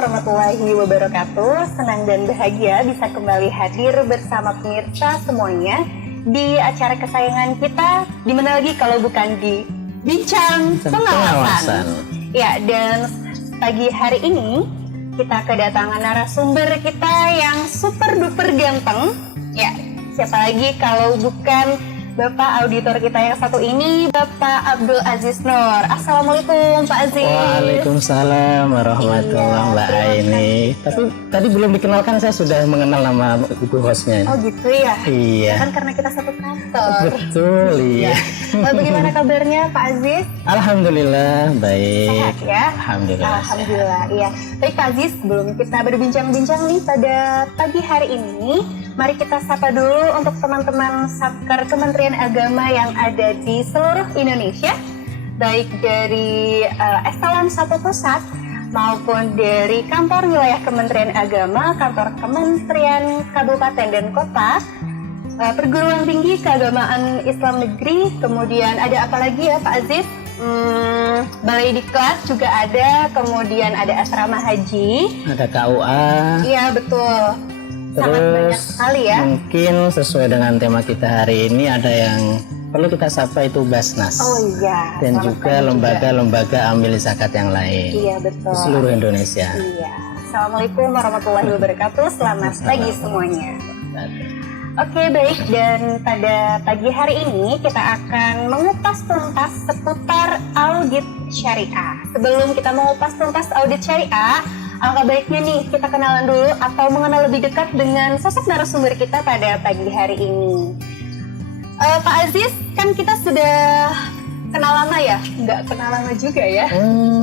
warahmatullahi wabarakatuh. Senang dan bahagia bisa kembali hadir bersama pemirsa semuanya di acara kesayangan kita. Di mana lagi kalau bukan di Bincang Pengawasan. Ya, dan pagi hari ini kita kedatangan narasumber kita yang super duper ganteng. Ya, siapa lagi kalau bukan Bapak auditor kita yang satu ini, Bapak Abdul Aziz Nur. Assalamualaikum Pak Aziz. Waalaikumsalam warahmatullahi Mbak Aini. Tapi tadi belum dikenalkan, saya sudah mengenal nama ibu hostnya. Oh gitu ya? Iya. Kan karena kita satu kantor. Betul, iya. Bagaimana kabarnya Pak Aziz? Alhamdulillah baik. Sehat ya? Alhamdulillah. Alhamdulillah, iya. Baik Pak Aziz, sebelum kita berbincang-bincang nih pada pagi hari ini, mari kita sapa dulu untuk teman-teman Satker Kementerian Agama yang ada di seluruh Indonesia, baik dari eselon 1 pusat maupun dari kantor wilayah Kementerian Agama, kantor Kementerian Kabupaten dan Kota, perguruan tinggi keagamaan Islam negeri, kemudian ada apa lagi ya Pak Aziz? Balai Diklat juga ada, kemudian ada asrama haji, Ada KUA. iya betul. Sangat banyak sekali ya. Mungkin sesuai dengan tema kita hari ini ada yang perlu kita sapa, itu Basnas. Oh iya. Dan selamat juga pagi lembaga-lembaga amil zakat yang lain Iya betul. di seluruh Indonesia. Iya. Assalamualaikum warahmatullahi wabarakatuh. Selamat pagi semuanya. Oke baik, dan pada pagi hari ini kita akan mengupas tuntas seputar audit syariah. Sebelum kita mengupas tuntas audit syariah, alangkah baiknya nih kita kenalan dulu atau mengenal lebih dekat dengan sosok narasumber kita pada pagi hari ini. Pak Aziz, kan kita sudah kenal lama ya? Nggak kenal lama juga ya?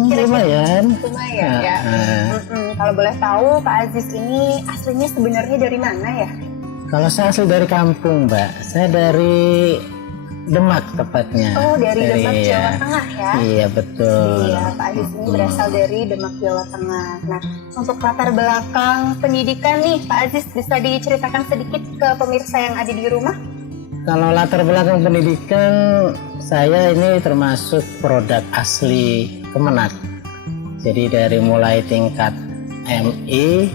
Lumayan. Lumayan ya. Kalau boleh tahu Pak Aziz ini aslinya sebenarnya dari mana ya? Kalau saya asli dari kampung, Mbak. Saya dari Demak tepatnya. Oh, dari Demak, Jawa Tengah ya? Iya, betul. Iya, Pak Aziz ini berasal dari Demak, Jawa Tengah. Nah, untuk latar belakang pendidikan nih, Pak Aziz bisa diceritakan sedikit ke pemirsa yang ada di rumah? Kalau latar belakang pendidikan, saya ini termasuk produk asli Kemenak. Jadi dari mulai tingkat MI,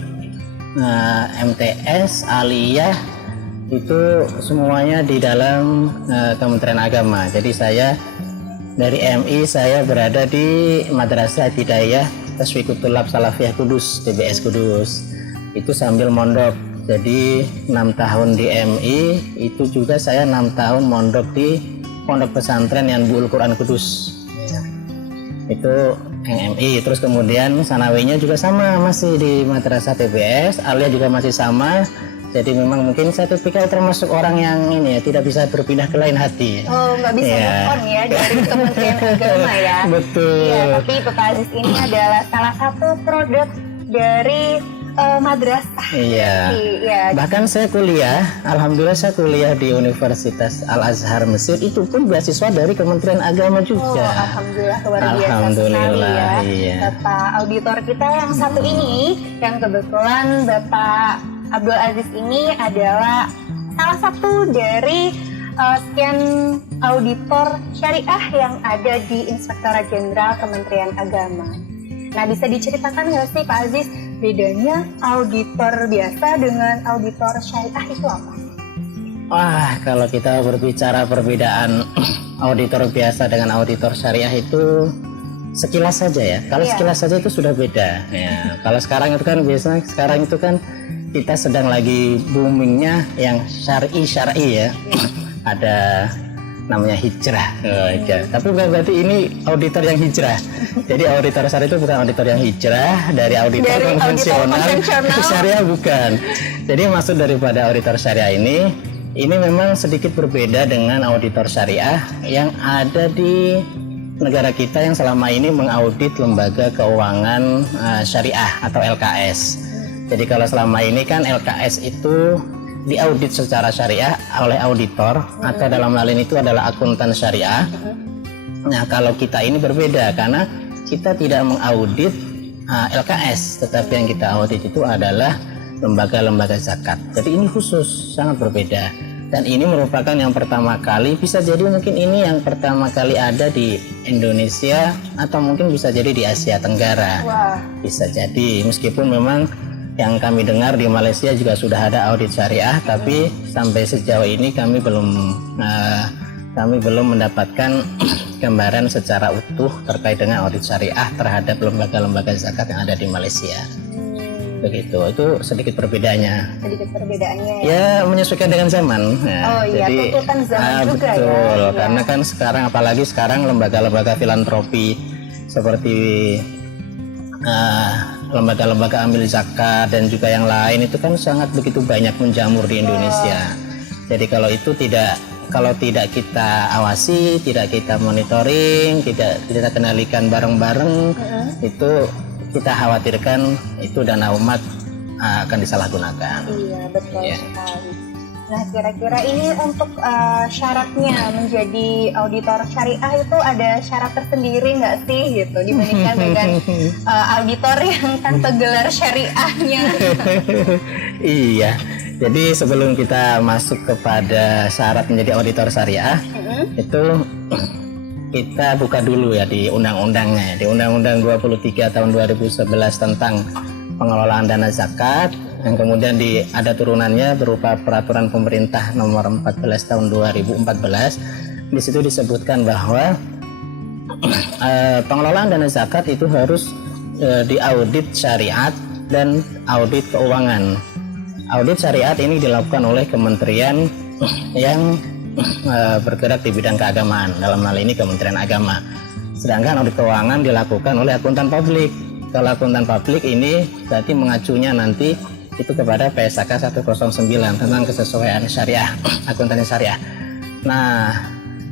MTS, Aliyah, itu semuanya di dalam Kementerian Agama. Jadi saya dari MI saya berada di Madrasah Hidayah Tasfiqut Thulab Salafiyah Kudus, TBS Kudus. Itu sambil mondok. Jadi 6 tahun di MI, itu juga saya 6 tahun mondok di Pondok Pesantren Yanbu'ul Quran Kudus. Itu yang MI. Terus kemudian sanawinya juga sama, masih di Madrasah TBS, Aliyah juga masih sama. Jadi memang mungkin saya tipikal termasuk orang yang ini ya, tidak bisa berpindah ke lain hati. Oh, nggak bisa move on ya dari Kementerian Agama ya? Betul. Iya, tapi Pak Aziz ini adalah salah satu produk dari madrasah. Iya. Iya. Bahkan saya kuliah, alhamdulillah saya kuliah di Universitas Al Azhar Mesir, itu pun beasiswa dari Kementerian Agama juga. Oh, alhamdulillah luar biasa sekali ya. Iya. Bapak auditor kita yang satu ini, yang kebetulan Bapak Abdul Aziz ini adalah salah satu dari sekian auditor syariah yang ada di Inspektorat Jenderal Kementerian Agama. Nah, bisa diceritakan nggak sih Pak Aziz, bedanya auditor biasa dengan auditor syariah itu apa? Wah, kalau kita berbicara perbedaan auditor biasa dengan auditor syariah itu sekilas saja ya. Kalau sekilas saja itu sudah beda. Ya, kalau sekarang itu kan biasanya sekarang itu kan kita sedang lagi boomingnya yang syar'i ya. Ada namanya hijrah. Tapi bukan berarti ini auditor yang hijrah. Jadi auditor syariah itu bukan auditor yang hijrah dari auditor konvensional ke syariah, bukan. Jadi maksud daripada auditor syariah ini memang sedikit berbeda dengan auditor syariah yang ada di negara kita yang selama ini mengaudit lembaga keuangan syariah atau LKS. Jadi kalau selama ini kan LKS itu diaudit secara syariah oleh auditor atau dalam hal ini itu adalah akuntan syariah. Nah, kalau kita ini berbeda karena kita tidak mengaudit LKS, tetapi yang kita audit itu adalah lembaga-lembaga zakat. Jadi ini khusus, sangat berbeda. Dan ini merupakan yang pertama kali, bisa jadi mungkin ini yang pertama kali ada di Indonesia atau mungkin bisa jadi di Asia Tenggara. Wah. Bisa jadi, meskipun memang yang kami dengar di Malaysia juga sudah ada audit syariah, tapi sampai sejauh ini kami belum mendapatkan gambaran secara utuh terkait dengan audit syariah terhadap lembaga-lembaga zakat yang ada di Malaysia. Begitu, itu sedikit perbedaannya. Sedikit perbedaannya ya menyesuaikan dengan zaman. Oh iya, tuntutan zaman juga betul, ya. karena kan sekarang, apalagi sekarang lembaga-lembaga filantropi seperti lembaga-lembaga ambil zakat dan juga yang lain itu kan sangat begitu banyak menjamur di Indonesia. Jadi kalau tidak kita awasi, tidak kita monitoring, tidak kita kendalikan bareng-bareng, itu kita khawatirkan itu dana umat akan disalahgunakan. Iya, betul Iya. sekali. Nah, kira-kira ini untuk syaratnya menjadi auditor syariah itu ada syarat tersendiri nggak sih gitu dibandingkan dengan auditor yang tanpa gelar syariahnya? Iya. Jadi sebelum kita masuk kepada syarat menjadi auditor syariah, itu kita buka dulu ya di undang-undangnya, di Undang-Undang 23 tahun 2011 tentang pengelolaan dana zakat, yang kemudian ada turunannya berupa peraturan pemerintah nomor 14 tahun 2014. Di situ disebutkan bahwa pengelolaan dana zakat itu harus diaudit syariat dan audit keuangan. Audit syariat ini dilakukan oleh kementerian yang bergerak di bidang keagamaan, dalam hal ini Kementerian Agama. Sedangkan audit keuangan dilakukan oleh akuntan publik. Kalau akuntan publik ini berarti mengacunya nanti itu kepada PSAK 109 tentang kesesuaian syariah, akuntansi syariah. Nah,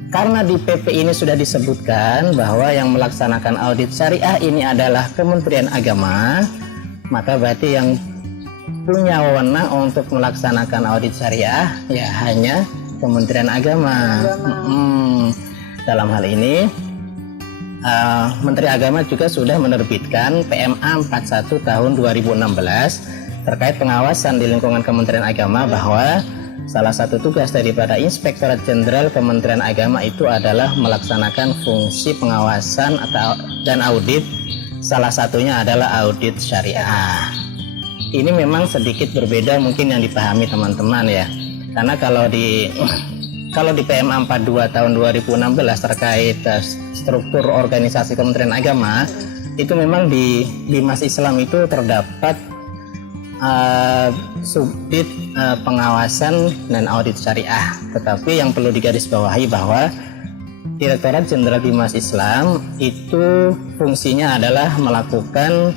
karena di PP ini sudah disebutkan bahwa yang melaksanakan audit syariah ini adalah Kementerian Agama, maka berarti yang punya wewenang untuk melaksanakan audit syariah ya hanya Kementerian Agama. Dalam hal ini Menteri Agama juga sudah menerbitkan PMA 41 tahun 2016 terkait pengawasan di lingkungan Kementerian Agama, bahwa salah satu tugas daripada Inspektorat Jenderal Kementerian Agama itu adalah melaksanakan fungsi pengawasan dan audit. Salah satunya adalah audit syariah. Ini memang sedikit berbeda mungkin yang dipahami teman-teman ya. Karena kalau di PMA 42 tahun 2016 terkait struktur organisasi Kementerian Agama, itu memang di Bimas Islam itu terdapat subdit pengawasan dan audit syariah. Tetapi yang perlu digarisbawahi bahwa Direktorat Jenderal Bimas Islam itu fungsinya adalah melakukan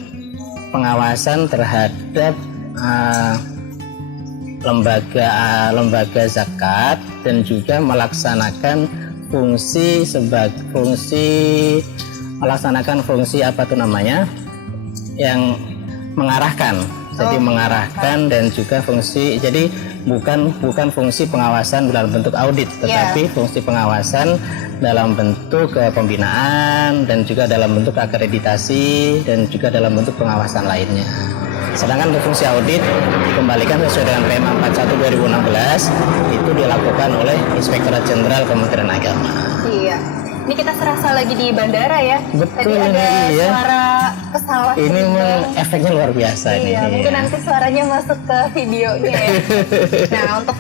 pengawasan terhadap lembaga zakat dan juga melaksanakan fungsi yang mengarahkan. Jadi mengarahkan dan juga fungsi, jadi bukan fungsi pengawasan dalam bentuk audit, tetapi fungsi pengawasan dalam bentuk pembinaan dan juga dalam bentuk akreditasi dan juga dalam bentuk pengawasan lainnya. Sedangkan untuk fungsi audit dikembalikan sesuai dengan PMA 41 2016 itu dilakukan oleh Inspektorat Jenderal Kementerian Agama. Iya. Ini kita serasa lagi di bandara ya. Betul. Tadi ada iya. suara pesawat. Ini efeknya luar biasa Iya, ini. mungkin nanti suaranya masuk ke videonya ya. Nah, untuk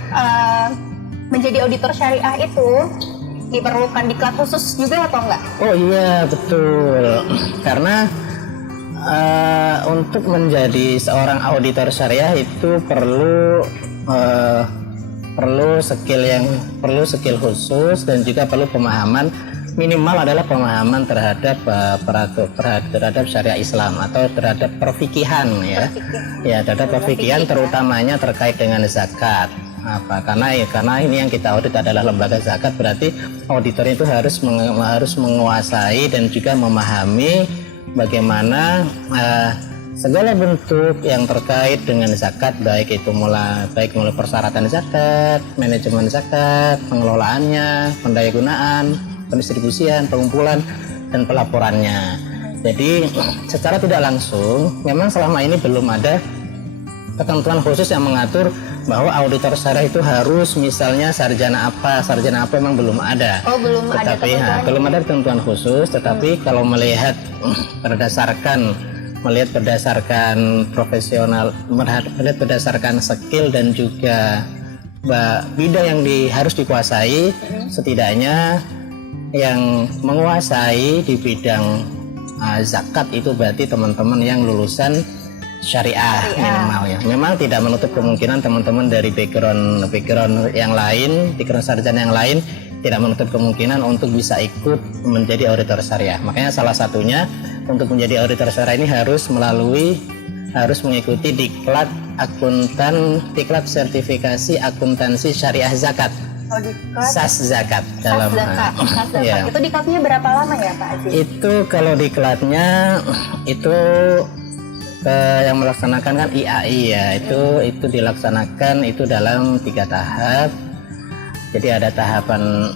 menjadi auditor syariah itu diperlukan diklat khusus juga atau enggak? Oh iya, betul. Karena untuk menjadi seorang auditor syariah itu perlu skill khusus dan juga perlu pemahaman, minimal adalah pemahaman terhadap terhadap syariah Islam atau terhadap perfikihan ya. Ya, terhadap perfikihan terutamanya terkait dengan zakat. Karena ini yang kita audit adalah lembaga zakat, berarti auditor itu harus menguasai dan juga memahami bagaimana segala bentuk yang terkait dengan zakat, baik mulai persyaratan zakat, manajemen zakat, pengelolaannya, pendayagunaan, pendistribusian, pengumpulan, dan pelaporannya. Jadi secara tidak langsung memang selama ini belum ada ketentuan khusus yang mengatur bahwa auditor syariah itu harus misalnya sarjana apa memang belum ada. Oh, belum ada Tetapi belum ada ketentuan khusus, tetapi kalau melihat berdasarkan profesional, melihat berdasarkan skill dan juga bidang yang harus dikuasai, setidaknya yang menguasai di bidang zakat itu berarti teman-teman yang lulusan syariah minimal ya. Memang tidak menutup kemungkinan teman-teman dari background yang lain, background sarjana yang lain, tidak menutup kemungkinan untuk bisa ikut menjadi auditor syariah. Makanya salah satunya untuk menjadi auditor syariah ini harus mengikuti diklat sertifikasi akuntansi syariah zakat. SAS zakat dalam ya. Itu diklatnya berapa lama ya Pak Aziz? Itu kalau diklatnya itu yang melaksanakan kan IAI ya, itu dilaksanakan itu dalam 3 tahap. Jadi ada tahapan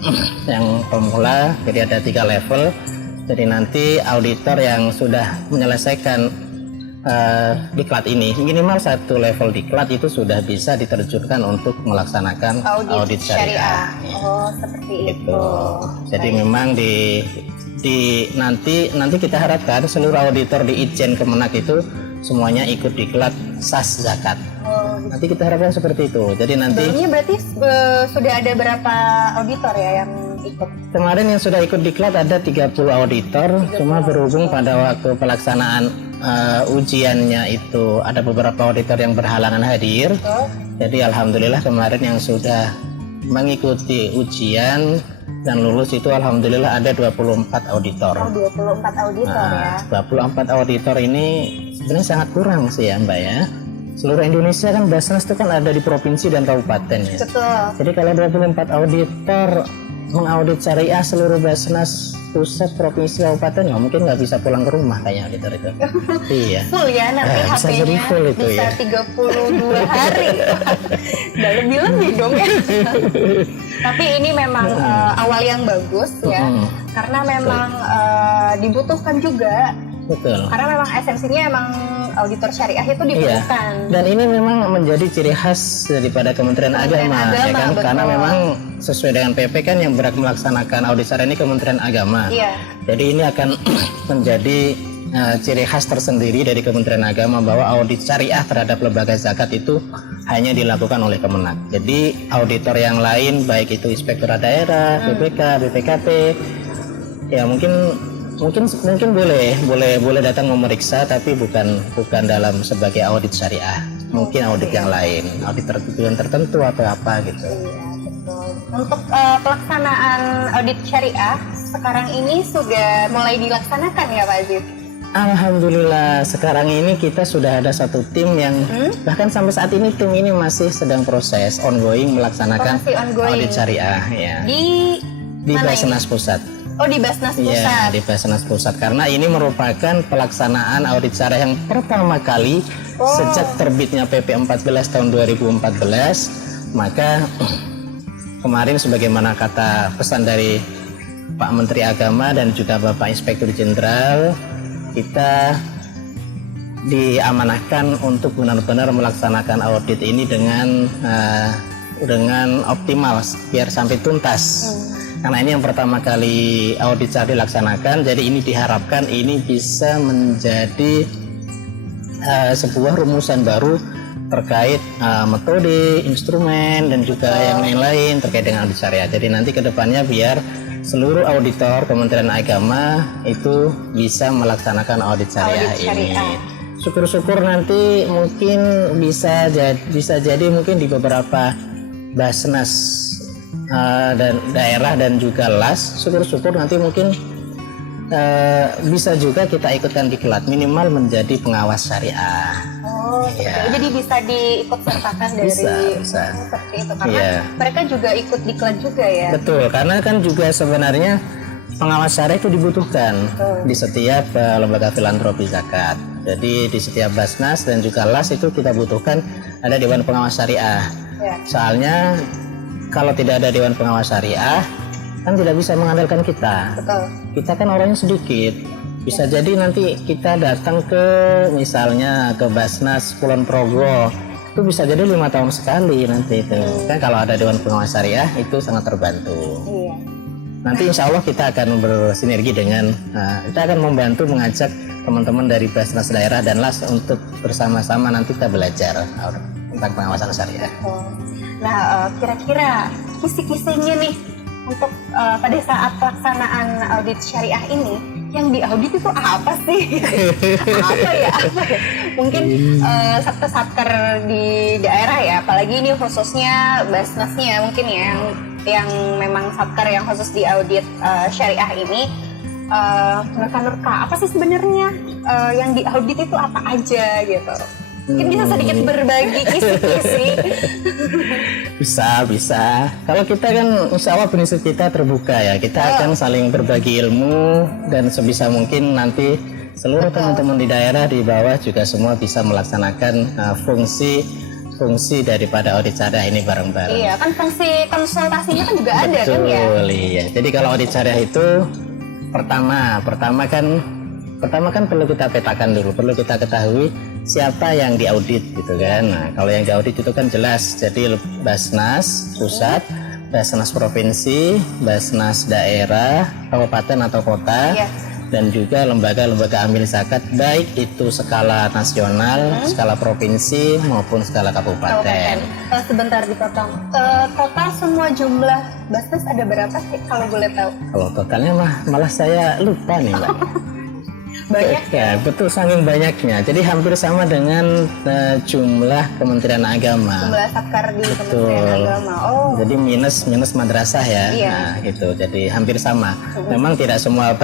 yang pemula, jadi ada 3 level. Jadi nanti auditor yang sudah menyelesaikan diklat ini, minimal 1 level diklat itu sudah bisa diterjunkan untuk melaksanakan audit syariah. Oh, seperti itu. Jadi memang nanti kita harapkan seluruh auditor di Itjen Kemenak itu semuanya ikut diklat SAS zakat. Nanti kita harapkan seperti itu. Jadi nanti sebelumnya berarti sudah ada berapa auditor ya yang ikut? Kemarin yang sudah ikut diklat ada 30 auditor, cuma berhubung pada waktu pelaksanaan ujiannya itu ada beberapa auditor yang berhalangan hadir. Jadi alhamdulillah kemarin yang sudah mengikuti ujian dan lulus itu alhamdulillah ada 24 auditor. Oh, 24 auditor ya. 24 auditor ini sebenarnya sangat kurang sih ya Mbak ya. Seluruh Indonesia kan Basnas itu kan ada di provinsi dan kabupaten ya. Betul. Jadi kalau 24 auditor mengaudit syariah seluruh Basnas pusat, provinsi, kabupaten, nggak mungkin nggak bisa pulang ke rumah kayaknya auditor itu. Iya. Full ya nanti bisa jadi HP-nya full itu bisa ya. 32 hari. Udah lebih dong ya. Tapi ini memang awal yang bagus ya. Karena memang dibutuhkan juga. Betul. Karena memang esensinya emang auditor syariah itu dibutuhkan. Iya. Dan ini memang menjadi ciri khas daripada Kementerian Agama ya kan? Betul. Karena memang sesuai dengan PP kan yang berhak melaksanakan audit syariah ini Kementerian Agama. Iya. Jadi ini akan menjadi ciri khas tersendiri dari Kementerian Agama bahwa audit syariah terhadap lembaga zakat itu hanya dilakukan oleh Kemenak. Jadi auditor yang lain baik itu inspektorat daerah, BPK, BPKP, ya mungkin boleh datang memeriksa, tapi bukan dalam sebagai audit syariah. Mungkin audit yang lain, audit tujuan tertentu atau apa gitu. Iya, betul. Untuk pelaksanaan audit syariah sekarang ini sudah mulai dilaksanakan ya Pak Aziz? Alhamdulillah sekarang ini kita sudah ada satu tim yang bahkan sampai saat ini tim ini masih sedang proses ongoing melaksanakan audit syariah ya. Di Basnas Pusat. Oh, di Basnas Pusat. Iya, di Basnas Pusat. Karena ini merupakan pelaksanaan audit syariah yang pertama kali sejak terbitnya PP 14 tahun 2014. Maka kemarin sebagaimana kata pesan dari Pak Menteri Agama dan juga Bapak Inspektur Jenderal, kita diamanahkan untuk benar-benar melaksanakan audit ini dengan optimal biar sampai tuntas. Karena ini yang pertama kali audit syariah dilaksanakan, jadi ini diharapkan ini bisa menjadi sebuah rumusan baru terkait metode, instrumen, dan juga yang lain-lain terkait dengan audit syariah. Jadi nanti kedepannya biar seluruh auditor Kementerian Agama itu bisa melaksanakan audit syariah ini. Syukur-syukur nanti mungkin bisa jadi mungkin di beberapa Basnas dan daerah dan juga LAS, syukur-syukur nanti mungkin bisa juga kita ikutkan diklat minimal menjadi pengawas syariah. Oh, ya. Jadi bisa diikut sertakan dari bisa. Seperti itu karena mereka juga ikut diklat juga ya. Betul, karena kan juga sebenarnya pengawas syariah itu dibutuhkan di setiap lembaga filantropi zakat. Jadi di setiap Basnas dan juga LAS itu kita butuhkan ada Dewan Pengawas Syariah. Ya. Soalnya kalau tidak ada Dewan Pengawas Syariah kan tidak bisa mengandalkan kita. Betul. Kita kan orangnya sedikit. Bisa jadi nanti kita datang ke misalnya ke Basnas Kulon Progo itu bisa jadi 5 tahun sekali nanti itu. Kan kalau ada Dewan Pengawas Syariah itu sangat terbantu. Iya. Nanti insya Allah kita akan bersinergi dengan, kita akan membantu mengajak teman-teman dari Basnas daerah dan LAS untuk bersama-sama nanti kita belajar tentang pengawasan syariah. Nah, kira-kira kisi-kisinya nih untuk pada saat pelaksanaan audit syariah ini, yang diaudit itu apa sih? Apa ya? Mungkin satker-satker di daerah ya, apalagi ini khususnya Basnasnya mungkin ya, yang memang satker yang khusus diaudit syariah ini. Menurut Kak, apa sih sebenarnya yang diaudit itu apa aja gitu? Mungkin bisa sedikit berbagi kisi-kisi. Bisa. Kalau kita kan insya Allah prinsip kita terbuka ya. Kita akan saling berbagi ilmu dan sebisa mungkin nanti seluruh teman-teman di daerah di bawah juga semua bisa melaksanakan fungsi daripada audit syariah ini bareng-bareng. Iya, kan fungsi konsultasinya kan juga ada kan ya? Betul, iya. Jadi kalau audit syariah itu pertama kan perlu kita petakan dulu, perlu kita ketahui siapa yang diaudit gitu kan. Nah, kalau yang diaudit itu kan jelas, jadi Basnas pusat, Basnas provinsi, Basnas daerah, kabupaten atau kota, dan juga lembaga-lembaga amil zakat baik itu skala nasional, skala provinsi maupun skala kabupaten. Sebentar dipotong. Total semua jumlah Basnas ada berapa sih kalau boleh tahu? Kalau totalnya malah saya lupa nih Mbak. Banyak ya? Betul, saking banyaknya. Jadi hampir sama dengan jumlah Kementerian Agama. Jumlah satker di Kementerian Agama. Oh. Jadi minus madrasah ya. Iya. Nah, gitu. Jadi hampir sama. Memang tidak semua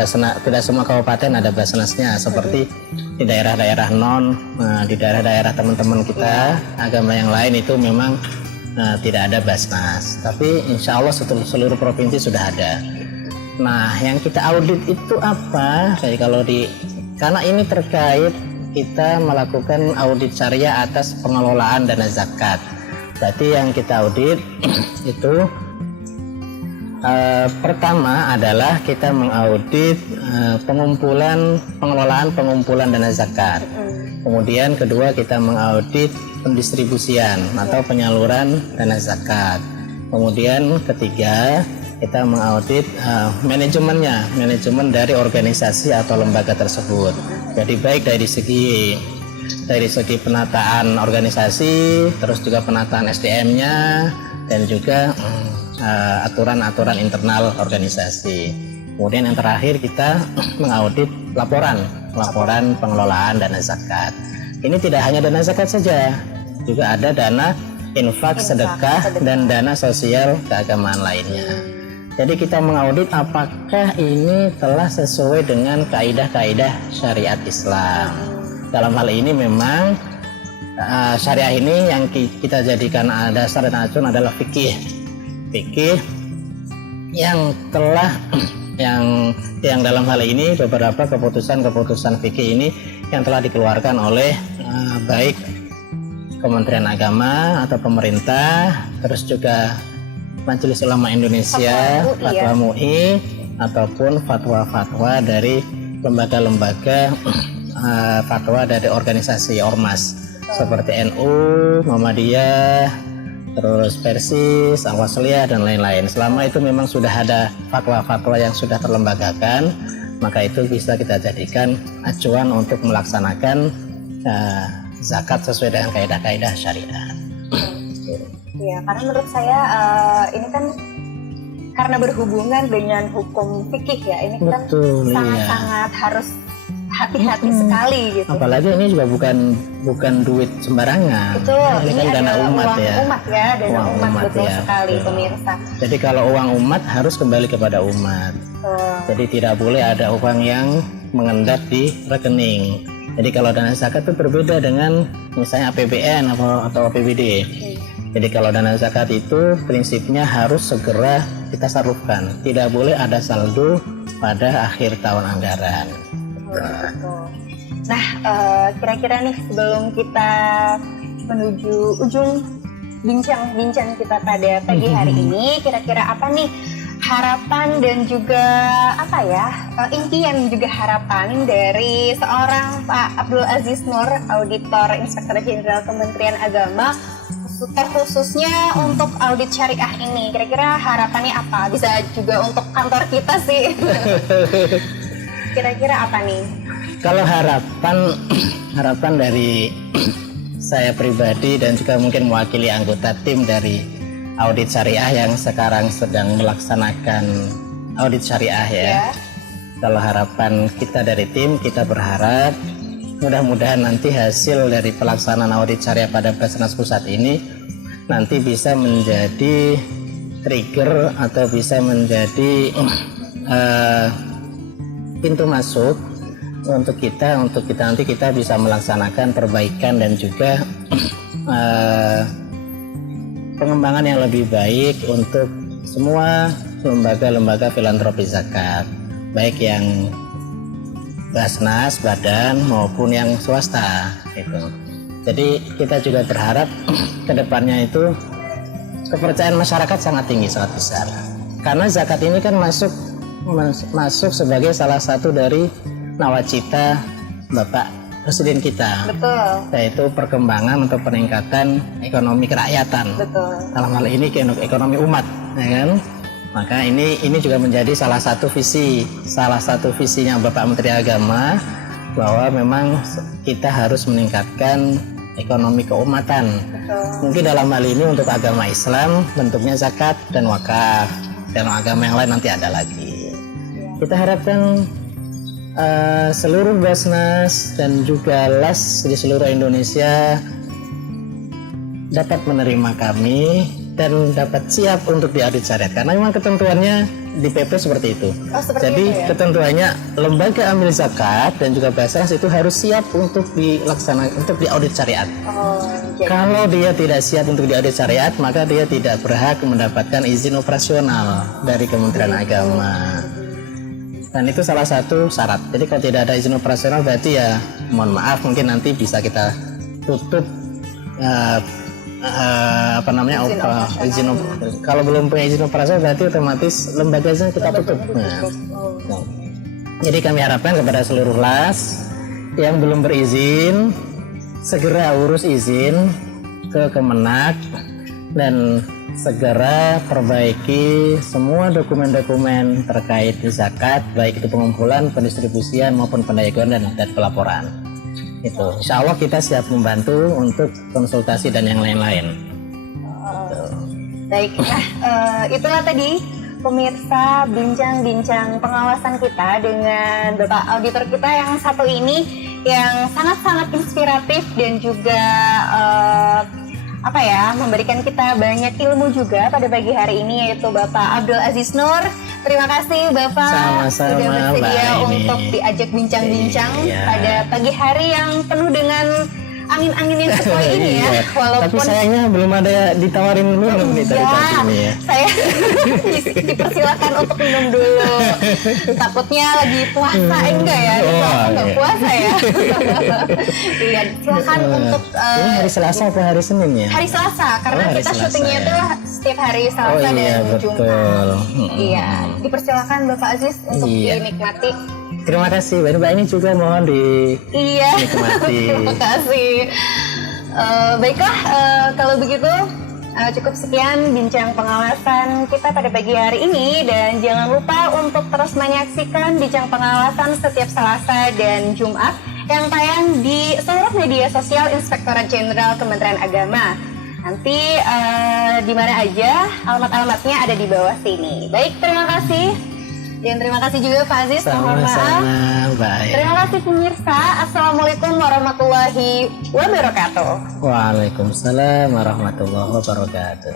kabupaten ada basnasnya seperti di daerah-daerah di daerah-daerah teman-teman kita agama yang lain itu memang tidak ada basnas. Tapi insya Allah seluruh provinsi sudah ada. Nah, yang kita audit itu apa? Jadi karena ini terkait kita melakukan audit syariah atas pengelolaan dana zakat. Berarti yang kita audit itu pertama adalah kita mengaudit pengelolaan pengumpulan dana zakat. Kemudian kedua kita mengaudit pendistribusian atau penyaluran dana zakat. Kemudian ketiga kita mengaudit manajemen dari organisasi atau lembaga tersebut. Jadi baik dari segi penataan organisasi, terus juga penataan SDM-nya, dan juga aturan-aturan internal organisasi. Kemudian yang terakhir kita mengaudit laporan pengelolaan dana zakat. Ini tidak hanya dana zakat saja, juga ada dana infak, sedekah, dan dana sosial keagamaan lainnya. Jadi kita mengaudit apakah ini telah sesuai dengan kaidah-kaidah syariat Islam. Dalam hal ini memang syariah ini yang kita jadikan dasar dan acuan adalah fikih yang telah yang dalam hal ini beberapa keputusan fikih ini yang telah dikeluarkan oleh baik Kementerian Agama atau pemerintah, terus juga Majelis Ulama Indonesia, Fatwa MUI, ataupun fatwa-fatwa dari lembaga-lembaga fatwa dari organisasi ormas seperti NU, Muhammadiyah, terus Persis, Al-Wasliyah, dan lain-lain. Selama itu memang sudah ada fatwa-fatwa yang sudah terlembagakan, maka itu bisa kita jadikan acuan untuk melaksanakan zakat sesuai dengan kaidah-kaidah syariat. Ya, karena menurut saya ini kan karena berhubungan dengan hukum fikih ya, ini kan sangat-sangat harus hati-hati sekali gitu. Apalagi ini juga bukan duit sembarangan. Betul, ini kan dana umat ya. Dana umat betul ya. Sekali pemirsa. Jadi kalau uang umat harus kembali kepada umat. Jadi tidak boleh ada uang yang mengendap di rekening. Jadi kalau dana zakat itu berbeda dengan misalnya APBN atau APBD. Jadi kalau dana zakat itu prinsipnya harus segera kita salurkan. Tidak boleh ada saldo pada akhir tahun anggaran. Nah, kira-kira nih sebelum kita menuju ujung bincang-bincang kita pada pagi hari ini, kira-kira apa nih harapan dan juga apa ya, impian juga harapan dari seorang Pak Abdul Aziz Nur, Auditor Inspektur Jenderal Kementerian Agama, terkhususnya untuk audit syariah ini. Kira-kira harapannya apa? Bisa juga untuk kantor kita sih. Kira-kira apa nih? Kalau harapan dari saya pribadi dan juga mungkin mewakili anggota tim dari audit syariah yang sekarang sedang melaksanakan audit syariah ya. Kalau harapan kita dari tim, kita berharap mudah-mudahan nanti hasil dari pelaksanaan audit syariah pada Basnas Pusat ini nanti bisa menjadi trigger atau bisa menjadi pintu masuk untuk kita nanti kita bisa melaksanakan perbaikan dan juga pengembangan yang lebih baik untuk semua lembaga-lembaga filantropi zakat, baik yang Basnas, badan maupun yang swasta gitu. Jadi kita juga berharap kedepannya itu kepercayaan masyarakat sangat tinggi, sangat besar. Karena zakat ini kan masuk sebagai salah satu dari nawacita Bapak Presiden kita. Betul. Yaitu perkembangan untuk peningkatan ekonomi kerakyatan. Betul. Dalam hal ini ekonomi umat, ya kan? Maka ini juga menjadi salah satu visinya Bapak Menteri Agama, bahwa memang kita harus meningkatkan ekonomi keumatan. Betul. Mungkin dalam hal ini untuk agama Islam bentuknya zakat dan wakaf, dan agama yang lain nanti ada lagi. Kita harapkan seluruh Basnas dan juga LAS di seluruh Indonesia dapat menerima kami dan dapat siap untuk diaudit syariah, karena memang ketentuannya di PP seperti itu. Jadi itu ya? Ketentuannya lembaga amil zakat dan juga Basnas itu harus siap untuk dilaksanakan untuk diaudit syariat. Kalau dia tidak siap untuk diaudit syariat, maka dia tidak berhak mendapatkan izin operasional dari Kementerian Agama. Dan itu salah satu syarat. Jadi kalau tidak ada izin operasional berarti ya mohon maaf, mungkin nanti bisa kita tutup kalau belum punya izin operasional berarti otomatis lembaganya kita tutup. Jadi kami harapkan kepada seluruh LAS yang belum berizin segera urus izin ke Kemenak dan segera perbaiki semua dokumen-dokumen terkait zakat, baik itu pengumpulan, pendistribusian maupun pendayaguan dan pelaporan. Itu, insya Allah kita siap membantu untuk konsultasi dan yang lain-lain. Baik, itulah tadi pemirsa bincang-bincang pengawasan kita dengan Bapak Auditor kita yang satu ini, yang sangat-sangat inspiratif dan juga memberikan kita banyak ilmu juga pada pagi hari ini, yaitu Bapak Abdul Aziz Nur. Terima kasih Bapak sudah bersedia untuk diajak bincang-bincang pada pagi hari yang penuh dengan angin-angin yang sesuai ini ya. Walaupun tapi sayangnya belum ada ditawarin minum nih tadi ini ya. Saya dipersilakan untuk minum dulu. Takutnya lagi puasa enggak ya? Enggak puasa ya. Iya, silakan untuk ini hari Selasa atau hari Senin ya? Hari Selasa, karena hari kita Selasa, syutingnya itu setiap hari Selasa dan Jumat. Iya, dipersilakan Bapak Aziz untuk dinikmati. Terima kasih, Mbak ini juga mohon dinikmati. Terima kasih. Baiklah, kalau begitu cukup sekian bincang pengawasan kita pada pagi hari ini, dan jangan lupa untuk terus menyaksikan bincang pengawasan setiap Selasa dan Jumat yang tayang di seluruh media sosial Inspektorat Jenderal Kementerian Agama. Nanti di mana aja, alamat-alamatnya ada di bawah sini. Baik, terima kasih. Dan terima kasih juga Pak Aziz. Sama-sama. Baik. Terima kasih pemirsa. Assalamualaikum warahmatullahi wabarakatuh. Waalaikumsalam warahmatullahi wabarakatuh.